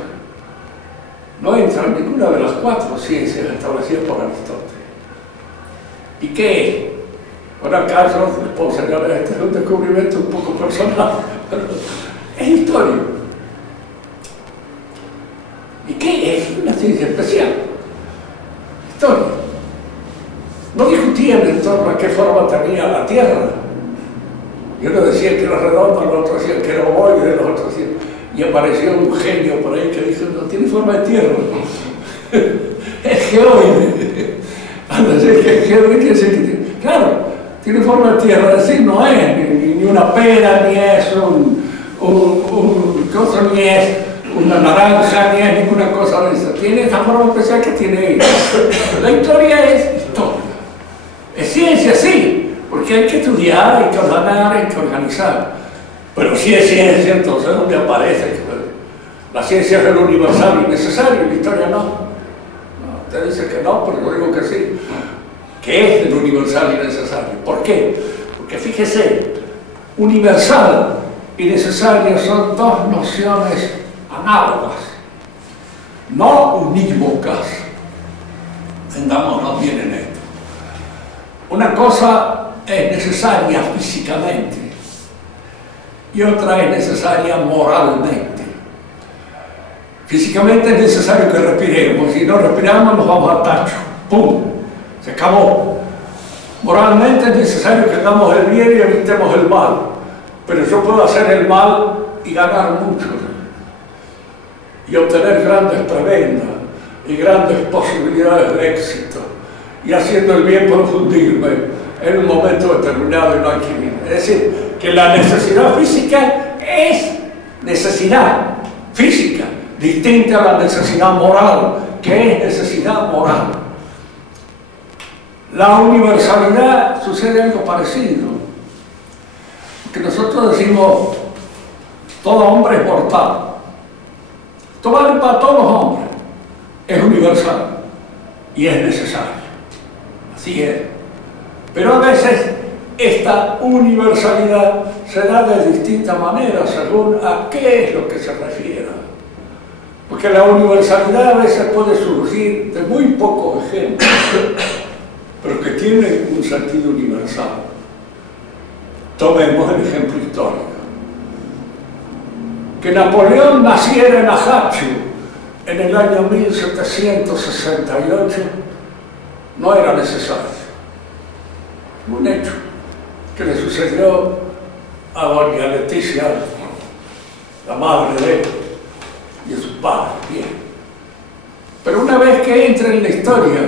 No entra en ninguna de las 4 ciencias establecidas por Aristóteles. ¿Y qué es? Por acaso, les puedo señalar, este es un descubrimiento un poco personal, pero es historia. ¿Y qué es? Una ciencia especial. Historia. No discutían en torno a qué forma tenía la Tierra. Yo no decía que era redonda, los otros decían que era ovoide, los otros decían. Y apareció un genio por ahí que dijo, no tiene forma de tierra. Es geoide. Claro, tiene forma de tierra, es decir, no es ni una pera, ni es cosa, ni es una naranja, ni es ninguna cosa de esa. Tiene esa forma especial que tiene ella. La historia es historia. Es ciencia, sí, porque hay que estudiar, hay que ordenar, hay que organizar. Pero si es ciencia, entonces ¿dónde aparece? La ciencia es el universal y necesario, y la historia no. Usted dice que no, pero yo digo que sí. Que es el universal y necesario. ¿Por qué? Porque fíjese, universal y necesario son dos nociones análogas, no unívocas. Entendámonos bien en esto. Una cosa es necesaria físicamente y otra es necesaria moralmente. Físicamente es necesario que respiremos, si no respiramos nos vamos al tacho, ¡pum!, se acabó. Moralmente es necesario que hagamos el bien y evitemos el mal, pero yo puedo hacer el mal y ganar mucho, y obtener grandes prebendas y grandes posibilidades de éxito, y haciendo el bien por fundirme en un momento determinado y no adquirir. Es decir, que la necesidad física es necesidad física, distinta a la necesidad moral, que es necesidad moral. La universalidad sucede algo parecido, que nosotros decimos, todo hombre es mortal. Esto vale para todos los hombres, es universal y es necesario. Así es. Pero a veces esta universalidad se da de distintas maneras según a qué es lo que se refiera. Porque la universalidad a veces puede surgir de muy pocos ejemplos, pero que tiene un sentido universal. Tomemos el ejemplo histórico. Que Napoleón naciera en Ajaccio en el año 1768 no era necesario. Un hecho que le sucedió a doña Leticia, la madre de él, y a su padre, bien. Pero una vez que entra en la historia,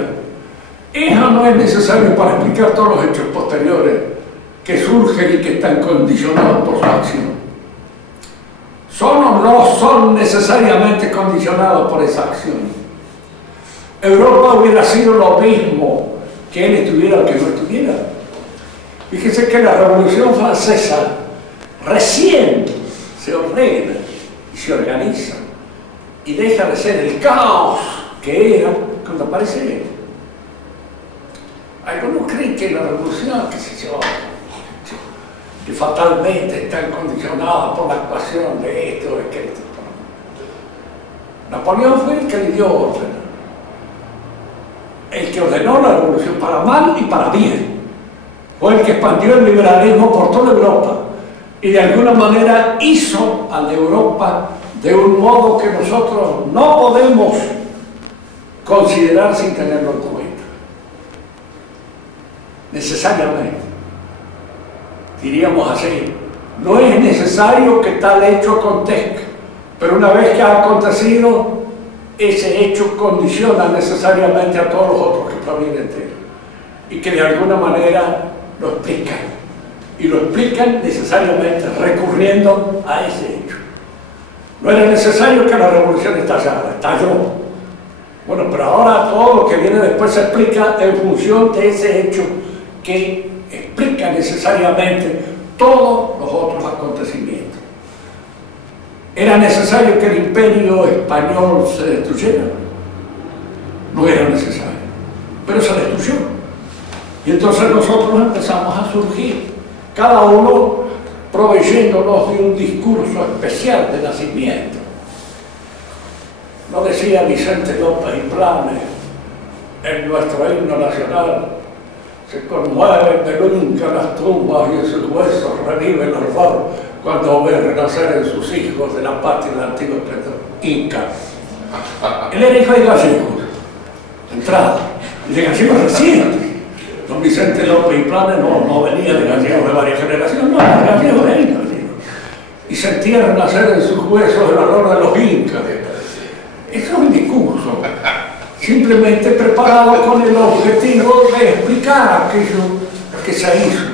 eso no es necesario para explicar todos los hechos posteriores que surgen y que están condicionados por su acción. ¿Son o no son necesariamente condicionados por esa acción? Europa hubiera sido lo mismo que él estuviera o que no estuviera. Fíjese que la Revolución Francesa recién se ordena y se organiza y deja de ser el caos que era cuando aparece él. Algunos creen que la revolución, qué sé yo, que fatalmente están condicionadas por la actuación de esto, de aquello. Napoleón fue el que le dio orden, el que ordenó la revolución para mal y para bien. Fue el que expandió el liberalismo por toda Europa y de alguna manera hizo a la Europa de un modo que nosotros no podemos considerar sin tenerlo en cuenta. Necesariamente, diríamos así, no es necesario que tal hecho acontezca, pero una vez que ha acontecido, ese hecho condiciona necesariamente a todos los otros que provienen de él y que de alguna manera lo explican, y lo explican necesariamente recurriendo a ese hecho. No era necesario que la revolución estallara, estalló. Bueno, pero ahora todo lo que viene después se explica en función de ese hecho que explica necesariamente todos los otros acontecimientos. ¿Era necesario que el imperio español se destruyera? No era necesario, pero se destruyó. Y entonces nosotros empezamos a surgir, cada uno proveyéndonos de un discurso especial de nacimiento. No decía Vicente López y Planes en nuestro himno nacional: se conmueven de nunca las tumbas y en sus huesos revive el ardor cuando ve renacer en sus hijos de la patria del antiguo esplendor inca. Él era hijo de gallegos, de entrada, y de gallegos recientes. Don Vicente López y Planes no venía de gallegos de varias generaciones, no, de gallegos de incas. Y sentía renacer en sus huesos el ardor de los incas. Eso es un discurso. simplemente preparado con el objetivo de explicar aquello que se hizo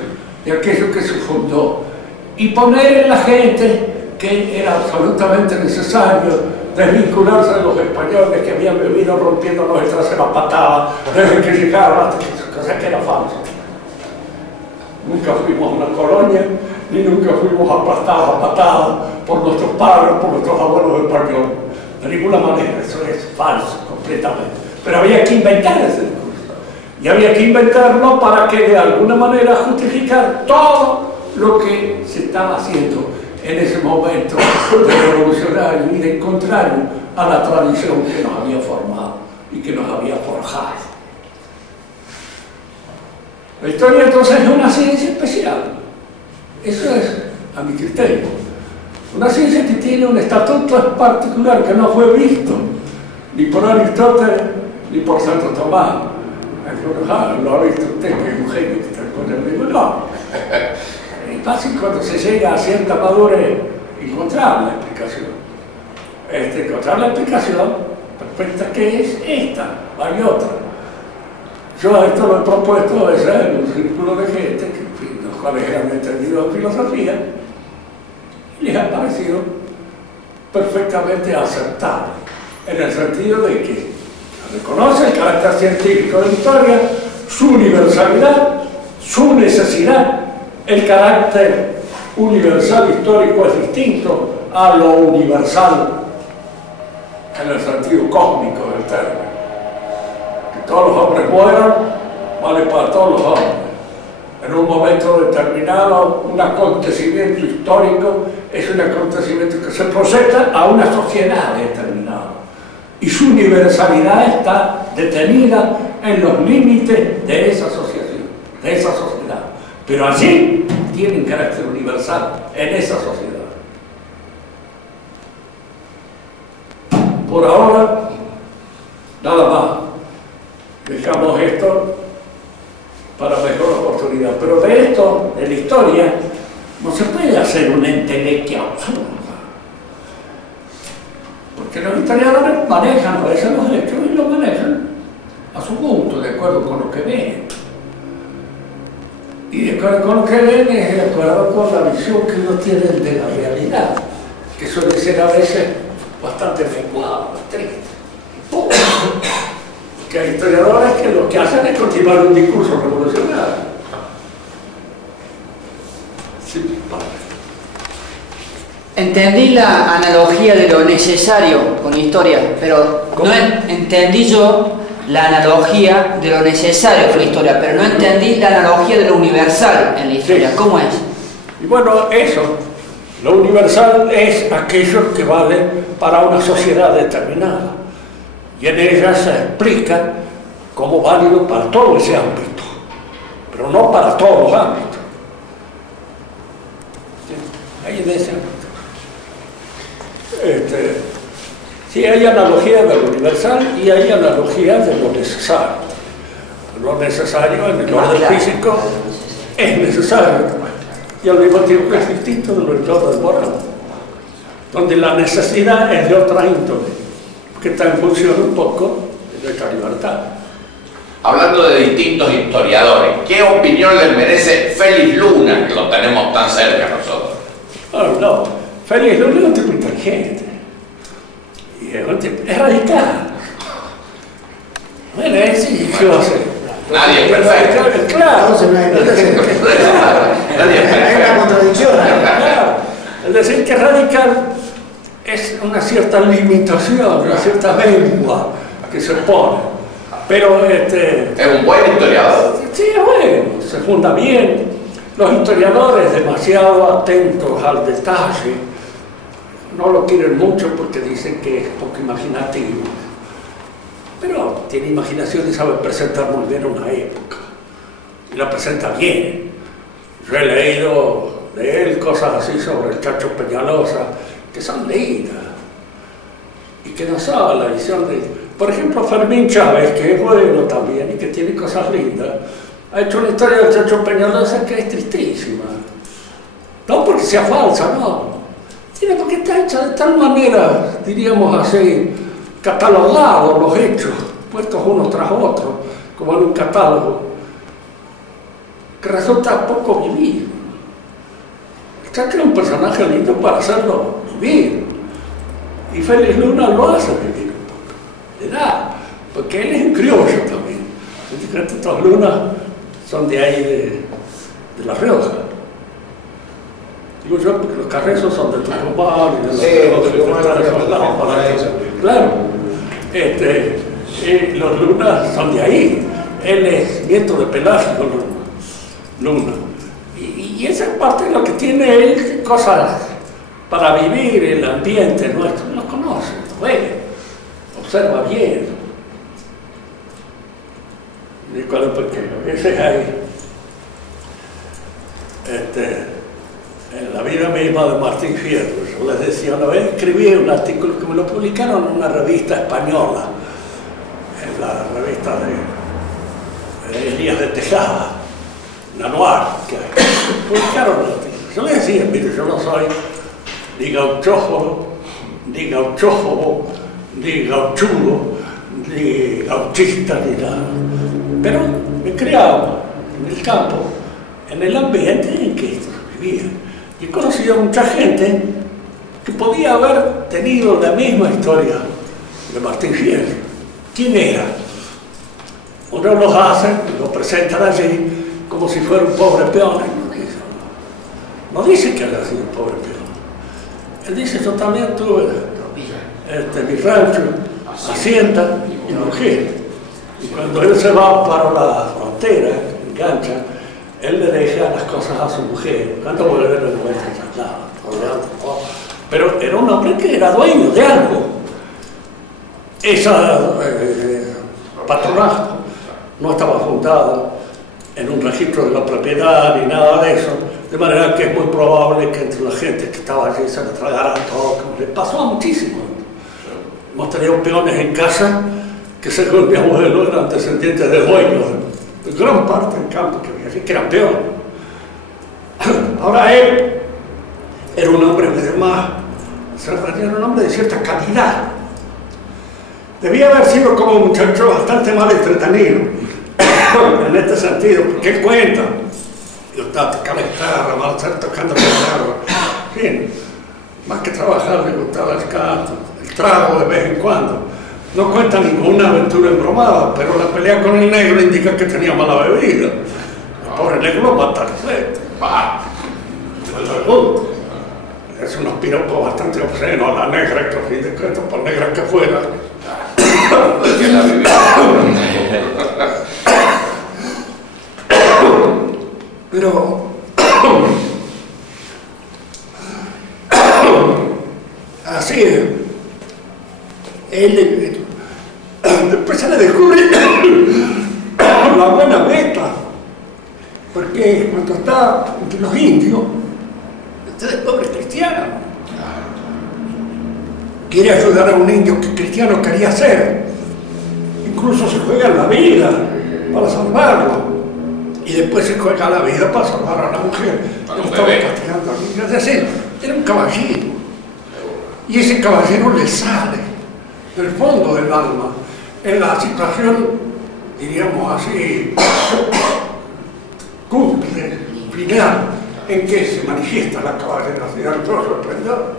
y aquello que se fundó y poner en la gente que era absolutamente necesario desvincularse de los españoles que habían venido rompiéndonos el trasero a patada desde que llegaron hasta que, cosa que era falso. Nunca fuimos una colonia, ni nunca fuimos aplastados a patadas por nuestros padres, por nuestros abuelos españoles. De ninguna manera, eso es falso completamente. Pero había que inventar ese discurso. Y había que inventarlo para que de alguna manera justificar todo lo que se estaba haciendo en ese momento de revolucionario y de contrario a la tradición que nos había formado y que nos había forjado. La historia entonces es una ciencia especial. Eso es, a mi criterio, una ciencia que tiene un estatuto particular que no fue visto ni por Aristóteles ni por Santo Tomás. Lo ha visto usted, que es un genio que está con el mismo. No. Es fácil cuando se llega a cierta madurez encontrar la explicación. Encontrar la explicación perfecta que es esta, hay otra. Yo esto lo he propuesto en un círculo de gente, los cuales eran entendidos en filosofía, y les ha parecido perfectamente aceptable, en el sentido de que reconoce el carácter científico de la historia, su universalidad, su necesidad. El carácter universal histórico es distinto a lo universal en el sentido cósmico del término. Que todos los hombres mueran vale para todos los hombres. En un momento determinado, un acontecimiento histórico es un acontecimiento que se proyecta a una sociedad determinada. Y su universalidad está detenida en los límites de esa asociación, de esa sociedad. Pero allí tienen carácter universal, en esa sociedad. Por ahora, nada más. Dejamos esto para mejor oportunidad. Pero de esto, de la historia, no se puede hacer una entelequia absurda. Porque los historiadores manejan a veces los hechos y los manejan a su gusto, de acuerdo con lo que ven. Y de acuerdo con lo que ven es de acuerdo con la visión que ellos tienen de la realidad, que suele ser a veces bastante menguada, triste. Que hay historiadores que lo que hacen es continuar un discurso revolucionario. Sí, entendí la analogía de lo necesario con historia, pero ¿cómo? no entendí yo la analogía de lo necesario con la historia, pero no entendí la analogía de lo universal en la historia. Sí. ¿Cómo es? Y bueno, eso, lo universal es aquello que vale para una sociedad determinada. Y en ella se explica como válido para todo ese ámbito, pero no para todos los ámbitos. ¿Sí? Ahí en ese ámbito. Sí, hay analogía de lo universal y hay analogía de lo necesario. Lo necesario en el orden físico es necesario y al mismo tiempo es distinto de lo del orden moral, donde la necesidad es de otra índole, que está en función un poco de nuestra libertad. Hablando de distintos historiadores, ¿qué opinión les merece Félix Luna, que lo tenemos tan cerca a nosotros? Oh, no, Félix Luna es un tipo inteligente. Y es radical. Bueno, sí, ¿qué va a hacer? Nadie es perfecto. Claro. Nadie es perfecto. Hay una contradicción. Claro. Es decir, que radical es una cierta limitación, una cierta lengua que se pone. Pero es un buen historiador. Sí, es bueno, se funda bien. Los historiadores demasiado atentos al detalle no lo quieren mucho porque dicen que es poco imaginativo. Pero tiene imaginación y sabe presentar muy bien una época. Y la presenta bien. Yo he leído de él cosas así sobre el Chacho Peñalosa, que son lindas. Y que nos da la visión de... Por ejemplo, Fermín Chávez, que es bueno también y que tiene cosas lindas, ha hecho una historia del Chacho Peñalosa que es tristísima. No porque sea falsa, no. Sino porque está hecha de tal manera, diríamos así, catalogados los hechos puestos unos tras otros, como en un catálogo, que resulta poco vivir. Está que es un personaje lindo para hacerlo vivir. Y Félix Luna lo hace vivir un poco. Le da, porque él es un criollo también. Estos Lunas son de ahí, de La Rioja. Digo yo, porque los Carrezos son de Tucumán y de claro. Los Lunas son de ahí. Él es nieto de Pelágico Luna. Y esa es parte de lo que tiene él, cosas para vivir, el ambiente nuestro. Lo conoce, lo ve, observa bien. Y cuando pequeño, ese es ahí. En la vida misma de Martín Fierro, yo les decía una vez, escribí un artículo que me lo publicaron en una revista española, en la revista de Elías de Tejada, Nanuar, que publicaron el artículo. Yo les decía, mire, yo no soy ni gauchófobo, ni gauchófobo, ni gauchudo, ni gauchista, ni nada. Pero me he criado en el campo, en el ambiente en que vivía. Y he conocido a mucha gente que podía haber tenido la misma historia de Martín Fierro. ¿Quién era? Uno los hace, lo presentan allí como si fuera un pobre peón. No dice que haya sido un pobre peón. Él dice, yo también tuve mi rancho, hacienda y mujer. Y cuando él se va para la frontera, engancha, él le deja las cosas a su mujer. Cuando vuelve, no encuentra nada. Pero era un hombre que era dueño de algo. Esa patronato no estaba fundado en un registro de la propiedad ni nada de eso. De manera que es muy probable que entre la gente que estaba allí se le tragaran todo, como le pasó a muchísimos. Hemos tenido peones en casa que, según mi abuelo, eran descendientes de dueños de gran parte del campo que había allí, que eran peones. Ahora él era un hombre además, era un hombre de cierta calidad. Debía haber sido como un muchacho bastante mal entretenido en este sentido, porque él cuenta. Le gustaba tocar la guitarra, mal estar tocando la guitarra. En fin, más que trabajar le gustaba el canto, el trago de vez en cuando. No cuenta ninguna aventura embromada, pero la pelea con el negro indica que tenía mala bebida. El pobre negro lo mata al frente. Es unos piropos bastante obscenos a la negra, que a fin de cuentas, por negra que fuera. Pero así es. Él después se le descubre la buena meta, porque cuando está entre los indios, este es pobre cristiano, quiere ayudar a un indio que cristiano quería ser, incluso se juega la vida para salvarlo. Y después se juega la vida para salvar a la mujer. Él estaba castigando al niño. Es decir, era un caballero. Y ese caballero le sale del fondo del alma, en la situación, diríamos así, cumple, final, en que se manifiesta la caballerosidad en todo su esplendor.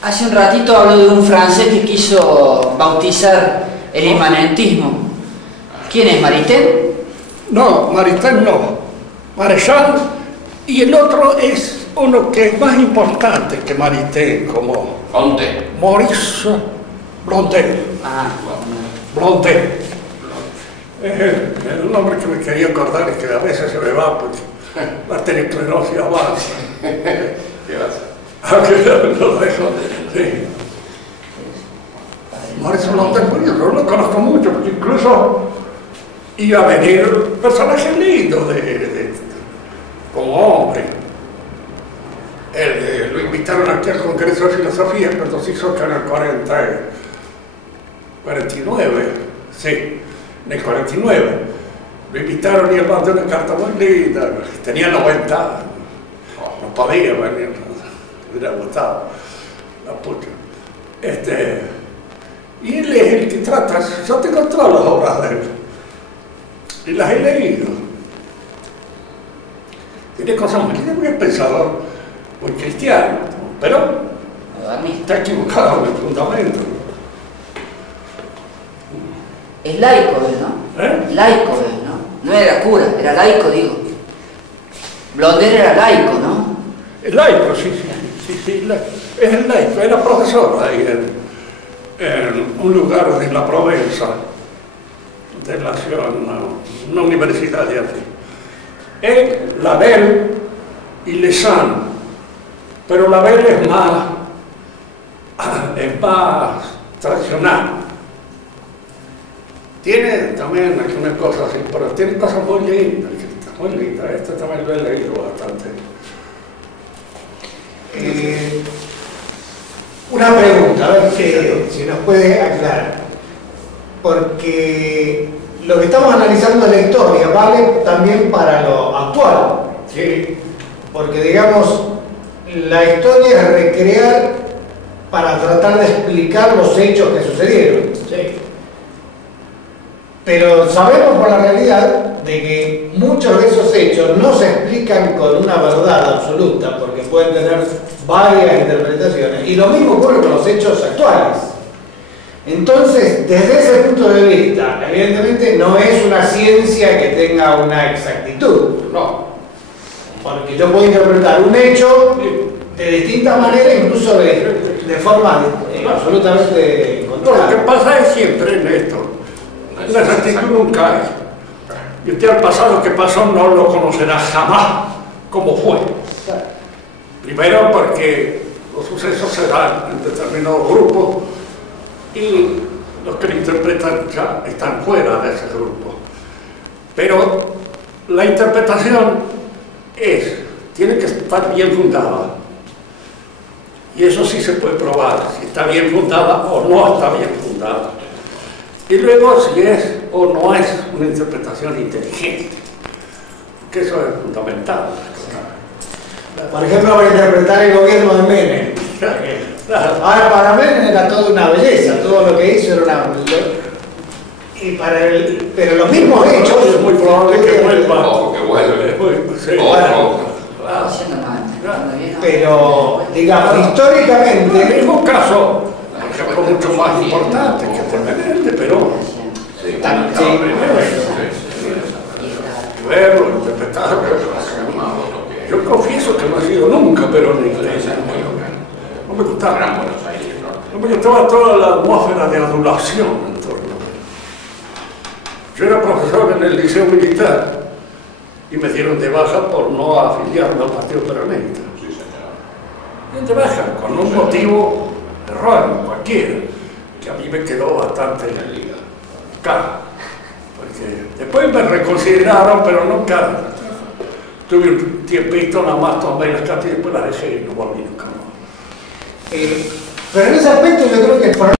Hace un ratito habló de un francés que quiso bautizar el inmanentismo. ¿Quién es, Maritain? No, Maritain no. Marechal, y el otro es uno que es más importante que Maritain, como Blondet. Maurice Blondet. Ah, Blondet. Es un nombre que me quería acordar y que a veces se me va porque la teleesclerosis avanza. Gracias. Aunque lo dejo, sí. Maurice Blondet, yo no lo conozco mucho, porque incluso iba a venir personajes lindos como hombre. Lo invitaron aquí al Congreso de Filosofía, pero se hizo acá en el 49, sí, en el 49. Lo invitaron y él mandó una carta muy linda, tenía 90 años, no podía venir, hubiera gustado, la puta. Y él es el que trata, yo tengo todas las obras de él, y las he leído. Tiene cosas muy lindas porque es pensador muy cristiano, pero está equivocado en el fundamento. Es laico él, ¿no? Laico él, ¿no? No era cura, era laico, digo. Blonder era laico, ¿no? Es laico, sí, es el laico, era profesor ahí en un lugar de la Provenza, de la ciudad, una universidad de aquí. Él, Lavelle y Lezan, pero Lavelle es más tradicional. Tiene también algunas cosas así, pero tiene cosas muy lindas, muy lindas. Este también lo he leído bastante. Una pregunta, a ver si nos puede aclarar. Porque lo que estamos analizando en la historia vale también para lo actual. Sí. Porque, digamos, la historia es recrear para tratar de explicar los hechos que sucedieron. Sí. Pero sabemos por la realidad de que muchos de esos hechos no se explican con una verdad absoluta, porque pueden tener varias interpretaciones. Y lo mismo ocurre con los hechos actuales. Entonces, desde ese punto de vista, evidentemente no es una ciencia que tenga una exactitud. No. Porque yo puedo interpretar un hecho de distintas maneras, incluso de forma absolutamente No, lo contraria. que pasa es siempre en esto. La exactitud nunca hay. Y usted al pasado que pasó no lo conocerá jamás como fue. Primero porque los sucesos se dan en determinados grupos y los que lo interpretan ya están fuera de ese grupo. Pero la interpretación tiene que estar bien fundada. Y eso sí se puede probar, si está bien fundada o no está bien fundada. Y luego si es o no es una interpretación inteligente, que eso es fundamental. Por ejemplo, para interpretar el gobierno de Menem. Ahora, para Menem era toda una belleza, todo lo que hizo era una... pero los mismos hechos... Es muy probable que vuelva. Ojo, que vuelve. Sí. Pero, digamos, históricamente... En el mismo caso, por ejemplo, mucho más importante que Menem, pero verlo, interpretarlo. Yo confieso que no he sido nunca peronista. No me gustaba. No me gustaba toda la atmósfera de adulación en torno. Yo era profesor en el liceo militar y me dieron de baja por no afiliarme al partido peronista. De baja, con un motivo erróneo, cualquiera, que a mí me quedó bastante caro. Porque después me reconsideraron, pero nunca. Tuve un tiempito, nada más tomé las cartas y después las dejé y no volví nunca más. Pero en ese aspecto yo creo que el problema